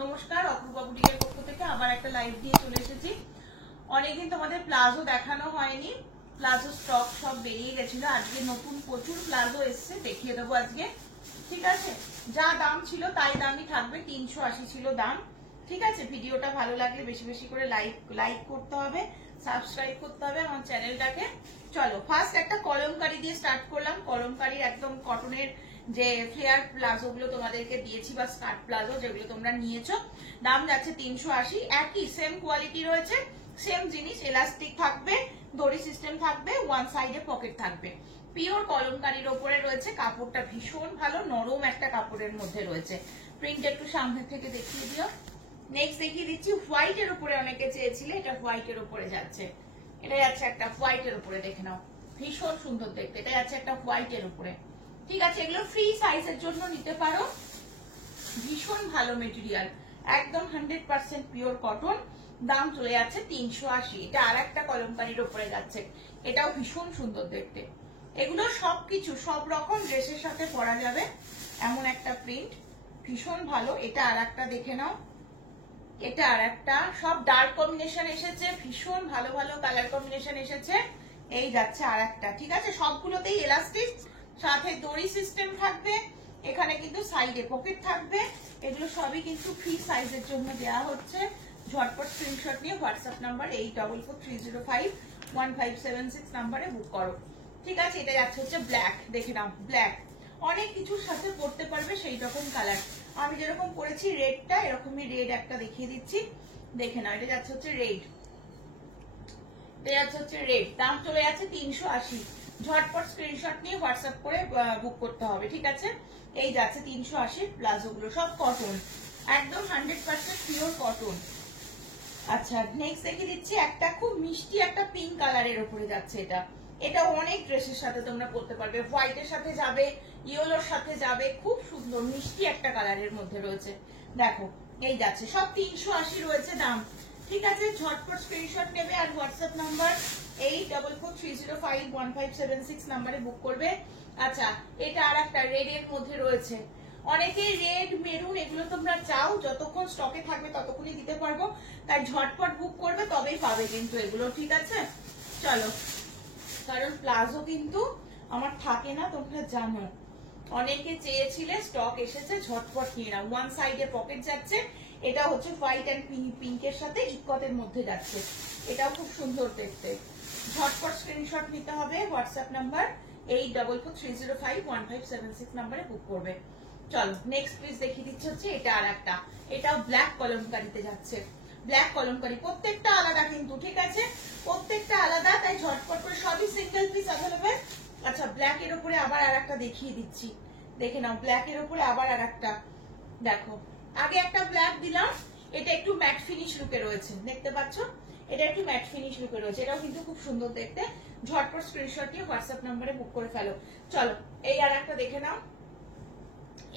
নমস্কার, অপূর্বা বুটিকের পক্ষ থেকে আবার একটা লাইভ দিয়ে চলে এসেছি। অনেকদিন তোমাদের প্লাজো দেখানো হয়নি, প্লাজো স্টক সব বেরিয়ে গেছিল। আজকে নতুন প্রচুর প্লাজো এসছে, দেখিয়ে দেবো আজকে। ঠিক আছে, যা দাম ছিল তাই দামই থাকবে, 380 ছিল দাম। ঠিক আছে, ভিডিওটা ভালো লাগলে বেশি বেশি করে লাইক করতে হবে, সাবস্ক্রাইব করতে হবে আমার চ্যানেলটাকে। চলো, ফার্স্ট একটা কলমকারি দিয়ে স্টার্ট করলাম। কলমকারির একদম কটনের যে ফ্লেয়ার প্লাজো গুলো তোমাদেরকে দিয়েছি বা স্কার্ট প্লাজো যেগুলো তোমরা নিয়েছো, দাম যাচ্ছে 380। একই সেম কোয়ালিটি রয়েছে, সেম জিনিস, এলাস্টিক থাকবে, দড়ি সিস্টেম থাকবে, ওয়ান সাইডে পকেট থাকবে। পিওর কলমকারির ওপরে রয়েছে, কাপড়টা ভীষণ ভালো, নরম একটা কাপড়ের মধ্যে রয়েছে। প্রিন্ট একটু সামনে থেকে দেখিয়ে দিও। নেক্সট দেখিয়ে দিচ্ছি হোয়াইটের উপরে, অনেকে চেয়েছিলে, এটা হোয়াইটের উপরে যাচ্ছে। এটা যাচ্ছে একটা হোয়াইটের উপরে, দেখে নাও, ভীষণ সুন্দর দেখতে। এটা যাচ্ছে একটা হোয়াইটের উপরে। ঠিক আছে, এগুলো ফ্রি সাইজের জন্য নিতে পারো, ভীষণ ভালো মেটেরিয়াল, একদম 100% পিওর কটন। দাম চলে যাচ্ছে 380। এটা আর একটা কলমকারির উপরে যাচ্ছে, এটাও ভীষণ সুন্দর দেখতে। এগুলো সবকিছু সব রকম ড্রেসের সাথে পরা যাবে, এমন একটা প্রিন্ট, ভীষণ ভালো। এটা আর একটা দেখে নাও, এটা আর একটা, সব ডার্ক কম্বিনেশন এসেছে, ভীষণ ভালো ভালো কালার কম্বিনেশন এসেছে। এই যাচ্ছে আর একটা। ঠিক আছে, সবগুলোতেই এলাস্টিক, সাথে দড়ি সিস্টেম থাকবে, এখানে কিন্তু সাইডে পকেট থাকবে। এগুলো সবই কিন্তু ফ্রি সাইজের জন্য দেওয়া হচ্ছে। ঝটপট স্ক্রিনশট নিয়ে হোয়াটসঅ্যাপ নাম্বার 8443051576 নাম্বারে বুক করো। ঠিক আছে, এটা যাচ্ছে হচ্ছে ব্ল্যাক, দেখে নাও, ব্ল্যাক অনেক কিছুর সাথে পরতে পারবে সেই রকম কালার। আমি যেরকম পরেছি রেডটা, এরকমই রেড একটা দেখিয়ে দিচ্ছি, দেখে নাও। এটা যাচ্ছে হচ্ছে রেড, এটা যাচ্ছে হচ্ছে রেড। দাম চলে যাচ্ছে 380। ঝটপট স্ক্রিনশট নিয়ে হোয়াটসঅ্যাপ করে বুক করতে হবে। ঠিক আছে, এই যাচ্ছে 380 প্লাজো গুলো, সব কটন, একদম 100% পিওর কটন। আচ্ছা, নেক্সট দেখিয়ে দিচ্ছি একটা খুব মিষ্টি একটা পিঙ্ক কালারের উপরে যাচ্ছে। এটা অনেক ড্রেসের সাথে তোমরা পরতে পারবে, হোয়াইটের সাথে যাবে, ইয়েলোর সাথে যাবে, খুব সুন্দর মিষ্টি একটা কালারের মধ্যে রয়েছে। দেখো, এই যাচ্ছে, সব 380 রয়েছে দাম। ঠিক আছে, ঝটপট স্ক্রিনশট নেবে আর হোয়াটসঅ্যাপ নাম্বার 8443051576 নাম্বারে বুক করবে। আচ্ছা, এটা আর একটা রেড এর মধ্যে রয়েছে। অনেকেই রেড মেরুন এগুলো তোমরা চাও, যতক্ষণ স্টকে থাকবে ততক্ষণই দিতে পারবো, তাই ঝটপট বুক করবে, তবেই পাবে কিন্তু এগুলো। ঠিক আছে, চলো, কারণ প্লাজো কিন্তু আমার থাকে না, তোমরা জানো, অনেকে চেয়েছিলে, স্টক এসেছে, ঝটপট নিয়ে নাও। ওয়ান সাইডে পকেট যাচ্ছে, এটা হচ্ছে হোয়াইট অ্যান্ড পিঙ্কের সাথে ইকতের মধ্যে যাচ্ছে, এটাও খুব সুন্দর দেখতে। ঝটপট স্ক্রিনশট নিতে হবে, হোয়াটসঅ্যাপ নাম্বার 8443051576 নাম্বারে বুক করবে। চলো, নেক্সট পিস দেখিয়ে দিচ্ছে হচ্ছে এটা আর একটা, এটাও ব্ল্যাক কলমকারিতে যাচ্ছে। ব্ল্যাক কলমকারি প্রত্যেকটা আলাদা কিন্তু, ঠিক আছে, প্রত্যেকটা আলাদা, তাই ঝটপট করে, সবই সিঙ্গেল পিস অ্যাভেলেবেল। আচ্ছা, ব্ল্যাক এর উপরে আবার আর একটা দেখিয়ে দিচ্ছি, দেখে নাও, ব্ল্যাক এর উপরে আবার আর একটা। দেখো, আগে একটা ব্ল্যাক দিলাম, এটা একটু ম্যাট ফিনিশ লুকে রয়েছে, দেখতে পাচ্ছ, এটা একটু ম্যাট ফিনিশ লুকে রয়েছে, এটাও কিন্তু খুব সুন্দর দেখতে। ঝটপট স্ক্রিনশট নিয়ে হোয়াটসঅ্যাপ নাম্বারে বুক করে ফেলো। চলো, এই আর একটা দেখে নাও,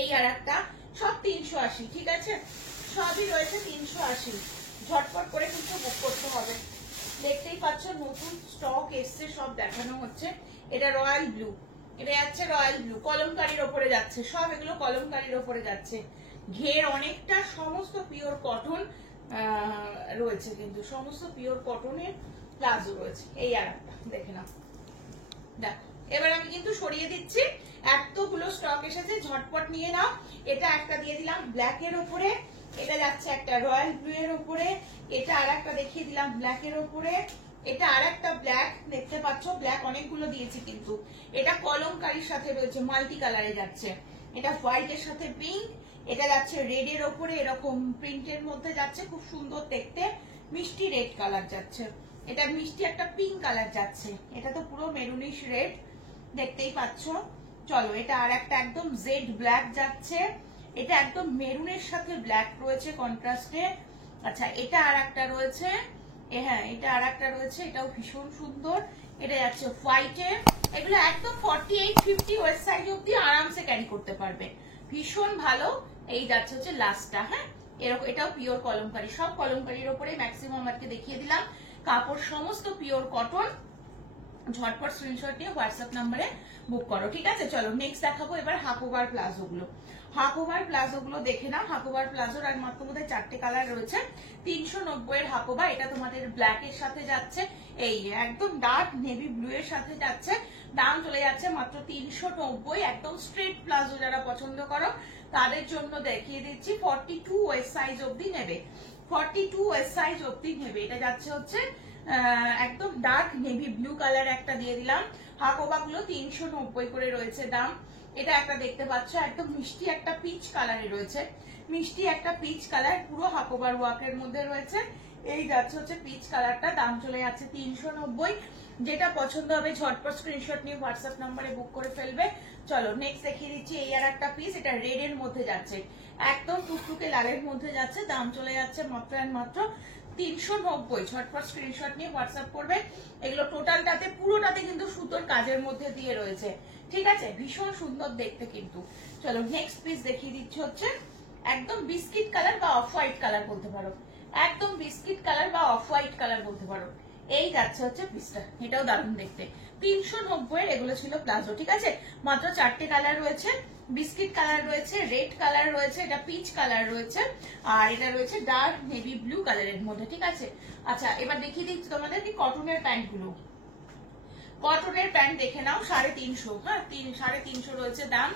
এই আর একটা, সব 380। ঠিক আছে, সবই রয়েছে 380, ঝটপট করে কিন্তু বুক করতে হবে। দেখতেই পাচ্ছ নতুন স্টক এসছে, সব দেখানো হচ্ছে। এটা রয়্যাল ব্লু, এটা যাচ্ছে রয়্যাল ব্লু, কলমকারির ওপরে যাচ্ছে, সব এগুলো কলমকারির ওপরে যাচ্ছে। ঘের অনেকটা, সমস্ত পিওর কটন রয়েছে, কিন্তু সমস্ত পিওর কটনের প্লাজো রয়েছে। এই আর একটা দেখে নাও, দেখো, এবার আমি কিন্তু সরিয়ে দিচ্ছি, এতগুলো স্টক এসেছে, ঝটপট নিয়ে নাও। এটা একটা দিয়ে দিলাম ব্ল্যাক এর উপরে, এটা যাচ্ছে একটা রয়্যাল ব্লু এর উপরে, এটা আর একটা দেখিয়ে দিলাম ব্ল্যাক এর উপরে, এটা আর একটা ব্ল্যাক, দেখতে পাচ্ছ, ব্ল্যাক অনেকগুলো দিয়েছি কিন্তু। এটা কলমকারির সাথে রয়েছে, মাল্টি কালারে যাচ্ছে। এটা হোয়াইট এর সাথে পিঙ্ক, এটা যাচ্ছে রেড এর উপরে, এরকম প্রিন্টের মধ্যে যাচ্ছে, খুব সুন্দর দেখতে, মিষ্টি রেড কালার যাচ্ছে। এটা মিষ্টি একটা পিঙ্ক কালার যাচ্ছে, এটা তো পুরো মেরুনিশ রেড, দেখতেই পাচ্ছ। চলো, এটা আর একটা একদম জেড ব্ল্যাক যাচ্ছে, এটা একদম মেরুনের সাথে ব্ল্যাক রয়েছে কন্ট্রাস্টে। আচ্ছা, এটা আর একটা রয়েছে, হ্যাঁ, এটা আর একটা রয়েছে, এটাও ভীষণ সুন্দর। এটা যাচ্ছে হোয়াইটে, এগুলো একদম 48-50 ওয়েস্ট সাইজ অব্দি আরামসে ক্যারি করতে পারবে, ভীষণ ভালো। এই যাচ্ছে হচ্ছে লাস্টটা, হ্যাঁ, এরকম, এটাও পিওর কলমকারি, সব কলমকারির ওপরে ম্যাক্সিমাম আজকে দেখিয়ে দিলাম। কাপড় সমস্ত পিওর কটন, ঝটপট স্ক্রিনশট নিয়ে হোয়াটসঅ্যাপ নাম্বারে বুক করো। ঠিক আছে, চলো, নেক্সট দেখাবো এবার হাফ ওভার প্লাজো গুলো। হাকোবার প্লাজো গুলো দেখে নাও। হাকোবার প্লাজোর আর মাত্র বোধহয় 4টে কালার রয়েছে। 390 এর হাকোবা, এটা তোমাদের ব্ল্যাক এর সাথে যাচ্ছে, এই একদম ডার্ক নেভি ব্লু এর সাথে যাচ্ছে। দাম চলে যাচ্ছে মাত্র 390। একদম স্ট্রেট প্লাজো যারা পছন্দ করো তাদের জন্য দেখিয়ে দিচ্ছি 42 ওয়েস্ট সাইজ অবধি নেবে, 42 ওয়েস্ট সাইজ অবধি নেবে। এটা যাচ্ছে হচ্ছে একদম ডার্ক নেভি ব্লু কালার একটা দিয়ে দিলাম। হাকোবা গুলো 390 করে রয়েছে দাম। এটা একটা দেখতে পাচ্ছ একদম মিষ্টি একটা পিচ কালারে রয়েছে, মিষ্টি একটা পিচ কালার, পুরো হাকোবার ওয়ার্কের মধ্যে রয়েছে। এই যাচ্ছে হচ্ছে পিচ কালারটা, দাম চলে যাচ্ছে 390। যেটা পছন্দ হবে ঝটপট স্ক্রিনশট নিয়ে হোয়াটসঅ্যাপ নম্বরে বুক করে ফেলবে। চলো নেক্সট দেখিয়ে দিচ্ছি এই আর একটা পিস, এটা রেড এর মধ্যে যাচ্ছে, একদম টুকটুকে লালের মধ্যে যাচ্ছে। দাম চলে যাচ্ছে মাত্র আর মাত্র 390। ঝটপট স্ক্রিনশট নিয়ে হোয়াটসঅ্যাপ করবে। এগুলো টোটালটাতে পুরোটাতে কিন্তু সুতোর কাজের মধ্যে দিয়ে রয়েছে, ঠিক আছে, ভীষণ সুন্দর দেখতে কিন্তু। চলো নেক্সট পিস দেখিয়ে দিচ্ছি হচ্ছে একদম বিস্কিট কালার বা অফ হোয়াইট কালার বলতে পারো, একদম বিস্কিট কালার বা অফ হোয়াইট কালার বলতে পারো। এই যাচ্ছে হচ্ছে পিসটা, এটাও দারুণ দেখতে। 390 এর এগুলো ছিল প্লাজো, ঠিক আছে। মাত্র 4টে কালার রয়েছে, বিস্কিট কালার রয়েছে, রেড কালার রয়েছে, এটা পিচ কালার রয়েছে, আর এটা রয়েছে ডার্ক নেভি ব্লু কালারের মধ্যে, ঠিক আছে। আচ্ছা এবার দেখিয়ে দিচ্ছি তোমাদের কি কটনের প্যান্ট গুলো। কটনের প্যান্ট দেখে নাও 350, হ্যাঁ 350 রয়েছে দাম।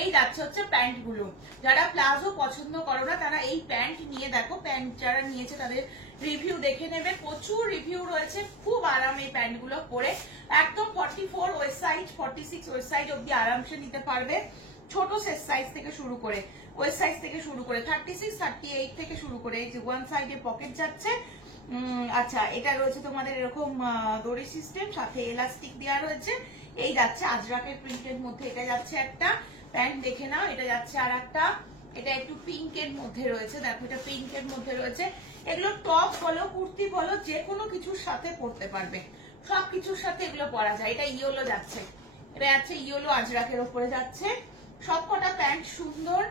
এই যাচ্ছে হচ্ছে প্যান্ট গুলো। যারা প্লাজো পছন্দ করো না তারা এই প্যান্ট নিয়ে দেখো, প্যান্ট যারা নিয়েছে তাদের রিভিউ দেখে নেবে, প্রচুর রিভিউ রয়েছে, খুব আরাম এই প্যান্ট গুলো পরে। একদম 44 ওয়েস্ট সাইজ 46 ওয়েস্ট সাইজ অব্দি আরামসে নিতে পারবে, ছোট সাইজ থেকে শুরু করে ওয়েস্ট সাইজ থেকে শুরু করে 36 38 থেকে শুরু করে। এই যে ওয়ান সাইডে পকেট যাচ্ছে। আচ্ছা এটা রয়েছে তোমাদের এরকম দড়ি সিস্টেম, সাথে এলাস্টিক দেওয়া রয়েছে। এই যাচ্ছে আজরাকের প্রিন্টের মধ্যে, এটা যাচ্ছে একটা প্যান্ট দেখে নাও। এটা যাচ্ছে আর একটা, এটা একটু পিঙ্কের মধ্যে রয়েছে, দেখো এটা পিঙ্কের মধ্যে রয়েছে। এগুলো টপ বলো কুর্তি বলো যে কোনো কিছুর সাথে পরতে পারবে, সব কিছুর সাথে এগুলো পরা যায়। এটা ইয়েলো যাচ্ছে, এটা যাচ্ছে ইয়েলো আজরাকের ওপরে যাচ্ছে। সব কটা প্যান্ট সুন্দর,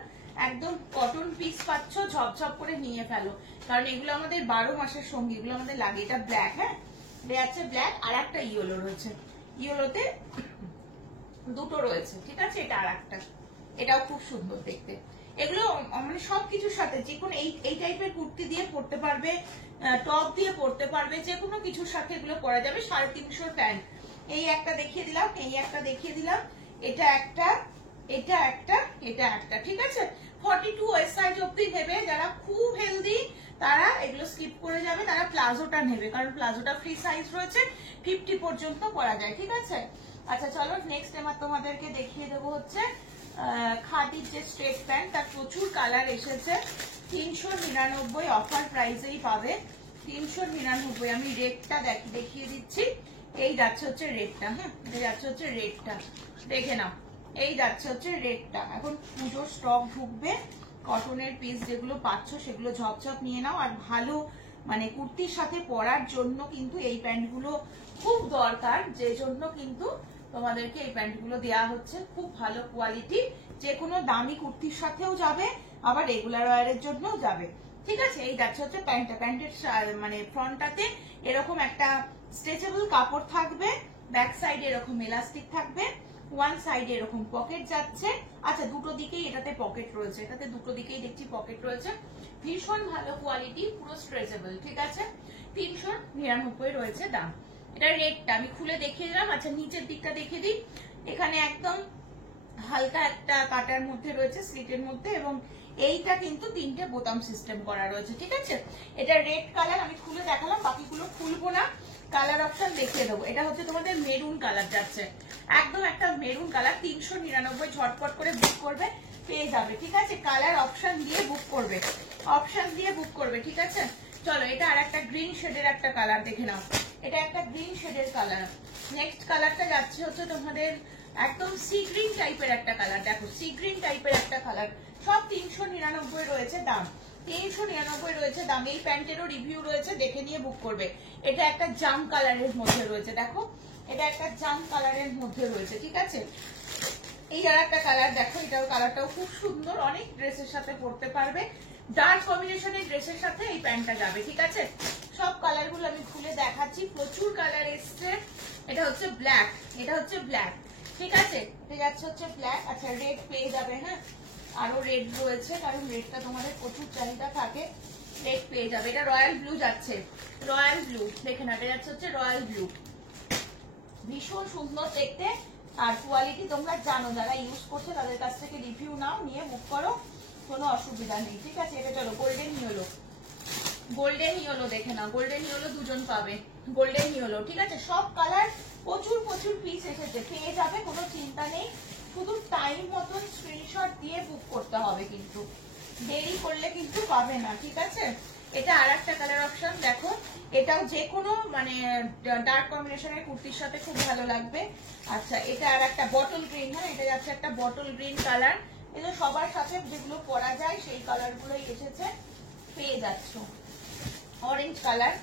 একদম কটন পিস পাচ্ছ, ঝপঝপ করে নিয়ে ফেলো, কারণ এগুলো আমাদের 12 মাসের সঙ্গে, এগুলো আমাদের লাগে। এটা ব্ল্যাক, হ্যাঁ এটা যাচ্ছে ব্ল্যাক, আর একটা ইয়েলো রয়েছে, ইয়েলোতে দুটো রয়েছে, ঠিক আছে। এটা আর একটা, এটাও খুব সুন্দর দেখতে। এগুলো মানে সবকিছুর সাথে যে কোনো এই টাইপের কুর্তি দিয়ে পরতে পারবে, টপ দিয়ে পরতে পারবে, যে কোনো কিছুর সাথে এগুলো পরা যাবে। 350 প্যান্ট। এই একটা দেখিয়ে দিলাম, এই একটা দেখিয়ে দিলাম, এটা একটা, এটা একটা, এটা একটা, ঠিক আছে। 42 ওয়েস্ট সাইজ অব্দি নেবে। যারা খুব হেলদি তারা এগুলো স্কিপ করে যাবে, তারা প্লাজোটা নেবে, কারণ প্লাজোটা ফ্রি সাইজ রয়েছে, 50 পর্যন্ত পরা যায়, ঠিক আছে। আচ্ছা চলো নেক্সট এবার তোমাদেরকে দেখিয়ে দেবো হচ্ছে খাদির যে স্ট্রেট প্যান্ট, তার প্রচুর কালার এসেছে। 399 অফার প্রাইসেই পাবে, 399। আমি রেডটা দেখিয়ে দিচ্ছি। এই যাচ্ছে হচ্ছে রেডটা, হ্যাঁ এই যাচ্ছে হচ্ছে রেডটা, দেখে নাও। এই যাচ্ছে হচ্ছে রেডটা। এখন পুজোর স্টক ঢুকবে, কটনের পিস যেগুলো পাচ্ছ সেগুলো ঝপঝপ নিয়ে নাও। আর ভালো মানে কুর্তির সাথে পরার জন্য কিন্তু এই প্যান্টগুলো খুব দরকার, যে জন্য কিন্তু তোমাদেরকে এই প্যান্টগুলো দেওয়া হচ্ছে। খুব ভালো কোয়ালিটি, যে কোনো দামি কুর্তির সাথেও যাবে, আবার রেগুলার ওয়্যারের জন্যও যাবে, ঠিক আছে। এই যাচ্ছে হচ্ছে প্যান্টটা, প্যান্টের মানে ফ্রন্টটাতে এরকম একটা স্ট্রেচেবল কাপড় থাকবে, ব্যাক সাইডে এরকম এলাস্টিক থাকবে, ওয়ান সাইডে এরকম পকেট যাচ্ছে। আচ্ছা দুটো দিকেই এটাতে পকেট রয়েছে, এটাতে দুটো দিকেই দেখছি পকেট রয়েছে। ভীষণ ভালো কোয়ালিটি, পুরো স্ট্রেচেবল, ঠিক আছে। 399 রয়েছে দাম। এটা রেডটা আমি খুলে দেখিয়ে দিলাম। আচ্ছা নিচের দিকটা দেখিয়ে দিই। এখানে একদম হালকা একটা কাটার মধ্যে রয়েছে, স্লিটের মধ্যে, এবং এইটা কিন্তু 3টে বোতাম সিস্টেম করা রয়েছে, ঠিক আছে। এটা রেড কালার, আমি খুলে দেখালাম, বাকিগুলো খুলবো না, কালার অপশন দেখিয়ে দেবো। এটা হচ্ছে তোমাদের মেরুন কালার যাচ্ছে, একদম একটা মেরুন কালার। 399, ঝটপট করে বুক করবে, পেয়ে যাবে, ঠিক আছে। কালার অপশন দিয়ে বুক করবে, অপশন দিয়ে বুক করবে, ঠিক আছে। চলো এটা আর একটা গ্রিন শেডের একটা কালার দেখে নাও, এটা একটা গ্রিন শেডের কালার। নেক্সট কালারটা যাচ্ছে হচ্ছে তোমাদের একদম সি গ্রিন টাইপের একটা কালার, দেখো সি গ্রিন টাইপের একটা কালার। সব 399 রয়েছে দাম, 399 রয়েছে দাম। এই প্যান্টেরও রিভিউ রয়েছে, দেখে নিয়ে বুক করবে। এটা একটা জাম কালারের মধ্যে রয়েছে, দেখো এটা একটা জাম কালারের মধ্যে রয়েছে, ঠিক আছে। এই আর একটা কালার দেখো, এটাও কালারটাও খুব সুন্দর, অনেক ড্রেসের সাথে পরতে পারবে, ডার্ক কম্বিনেশনের ড্রেসের সাথে এই প্যান্টটা যাবে, ঠিক আছে। সব কালার গুলো আমি খুলে দেখাচ্ছি, প্রচুর কালার এসছে। এটা হচ্ছে ব্ল্যাক, এটা হচ্ছে ব্ল্যাক, ঠিক আছে। এটা যাচ্ছে হচ্ছে ব্ল্যাক। আচ্ছা রেড পেয়ে যাবে, হ্যাঁ আরো রেড রয়েছে, কারণ রেডটা তোমাদের প্রচুর চাহিদা থাকে, রেড পেয়ে যাবে। এটা রয়্যাল ব্লু যাচ্ছে, রয়্যাল ব্লু দেখে না, এটা যাচ্ছে হচ্ছে রয়্যাল ব্লু, ভীষণ সুন্দর দেখতে। আর কোয়ালিটি তোমরা জানো, যারা ইউজ করছে তাদের কাছ থেকে রিভিউ নাও, নিয়ে বুক করো, কোনো অসুবিধা নেই, ঠিক আছে। এটা চলো গোল্ডেন ইয়েলো, গোল্ডেন ইয়েলো দেখে না, গোল্ডেন ইয়েলো দুজন পাবে, গোল্ডেন ইয়েলো, ঠিক আছে। সব কালার প্রচুর প্রচুর পিস এসেছে, পেয়ে যাবে, কোনো চিন্তা নেই। শুধু টাইম মতন স্ক্রিনশট দিয়ে বুক করতে হবে, কিন্তু দেরি করলে কিন্তু পাবে না, ঠিক আছে। এটা আর একটা কালার অপশন দেখো, এটাও যে কোনো মানে ডার্ক কম্বিনেশনের কুর্তির সাথে খুব ভালো লাগবে। আচ্ছা, এটা আর একটা বটল গ্রিন, হ্যাঁ এটা যাচ্ছে একটা বটল গ্রিন কালার। এগুলো সবার সাথে যেগুলো পরা যায় সেই কালার গুলোই এসেছে, পেয়ে যাচ্ছ। অরেঞ্জ কালার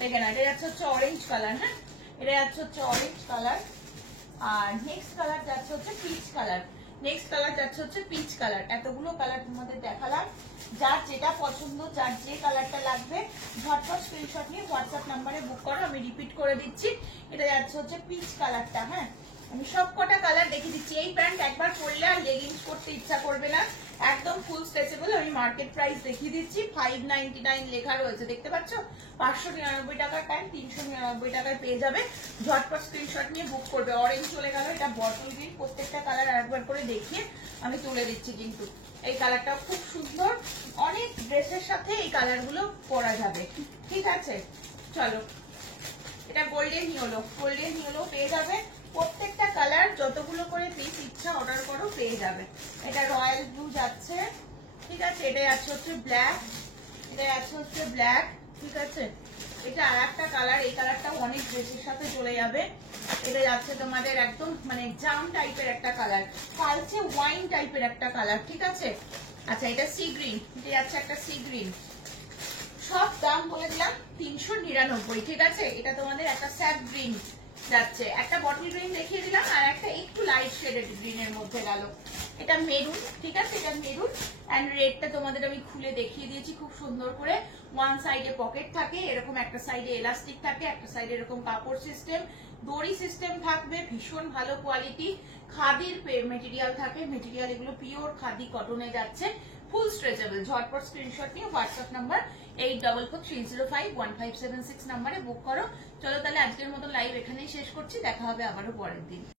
দেখে না, এটা যাচ্ছে হচ্ছে অরেঞ্জ কালার, হ্যাঁ এটা যাচ্ছে হচ্ছে অরেঞ্জ কালার। আর নেক্সট কালার যাচ্ছে হচ্ছে পিচ কালার, নেক্সট কালার যাচ্ছে হচ্ছে পিচ কালার। এতগুলো কালার তোমাদের দেখালাম, যার যেটা পছন্দ, যার যে কালারটা লাগবে ঝটপট স্ক্রিনশট নিয়ে হোয়াটসঅ্যাপ নাম্বারে বুক করো। আমি রিপিট করে দিচ্ছি, এটা যাচ্ছে হচ্ছে পিচ কালারটা, হ্যাঁ আমি সব কটা কালার দেখিয়ে দিচ্ছি। এই প্যান্ট একবার পরলে আর লেগিংস করতে ইচ্ছা করবে না, একদম ফুল স্ট্রেচেবল। আমি মার্কেট প্রাইস দেখিয়ে দিচ্ছি, 599 লেখা রয়েছে, দেখতে পাচ্ছ। 599 টাকার প্যান্ট 399 টাকায় পেয়ে যাবে, ঝটপট স্ক্রিনশট নিয়ে বুক করবে। অরেঞ্জ চলে গেল, এটা বটল গ্রিন, প্রত্যেকটা কালার একবার করে দেখিয়ে আমি তুলে দিচ্ছি। কিন্তু এই কালারটা খুব সুন্দর, অনেক ড্রেসের সাথে এই কালারগুলো পরা যাবে, ঠিক আছে। চলো, এটা গোল্ডেন ইয়েলো, গোল্ডেন ইয়েলো পেয়ে যাবে। প্রত্যেকটা কালার যতগুলো করে পিস ইচ্ছা অর্ডার করো, পেয়ে যাবে। এটা রয়্যাল ব্লু যাচ্ছে, ঠিক আছে। এটা যাচ্ছে হচ্ছে ব্ল্যাক, এটা যাচ্ছে হচ্ছে ব্ল্যাক, ঠিক আছে। এটা আর একটা কালার, এই কালারটাও অনেক ড্রেসের সাথে চলে যাবে। এটা যাচ্ছে তোমাদের একদম মানে জাম টাইপের একটা কালার, কালচে ওয়াইন টাইপের একটা কালার, ঠিক আছে। আচ্ছা, এটা সি গ্রিন, এটা যাচ্ছে একটা সি গ্রিন। সব দাম বলে দিলাম 399, ঠিক আছে। এটা তোমাদের একটা স্যাপ গ্রিন যাচ্ছে, একটা বটল গ্রিন দেখিয়ে দিলাম, আর একটা একটু লাইট শেডেড গ্রিনের মধ্যে গেল। এটা মেরুন, ঠিক আছে, এটা মেরুন এন্ড রেডটা তোমাদের আমি খুলে দেখিয়ে দিয়েছি খুব সুন্দর করে। ওয়ান সাইডে পকেট থাকে, এরকম একটা সাইডে এলাস্টিক থাকে, একটা সাইডে এরকম কাপড় সিস্টেম, দড়ি সিস্টেম থাকবে, ভীষণ ভালো কোয়ালিটি, খাদির মেটেরিয়াল থাকে, মেটেরিয়াল এগুলো পিওর খাদি কটনে যাচ্ছে, ফুল স্ট্রেচেবল। ঝটপট স্ক্রিনশট নিয়ে হোয়াটসঅ্যাপ নাম্বার 8443051576 নাম্বারে বুক করো। চলো তাহলে আজকের মতো লাইভ এখানেই শেষ করছি, দেখা হবে আবারও পরের দিন।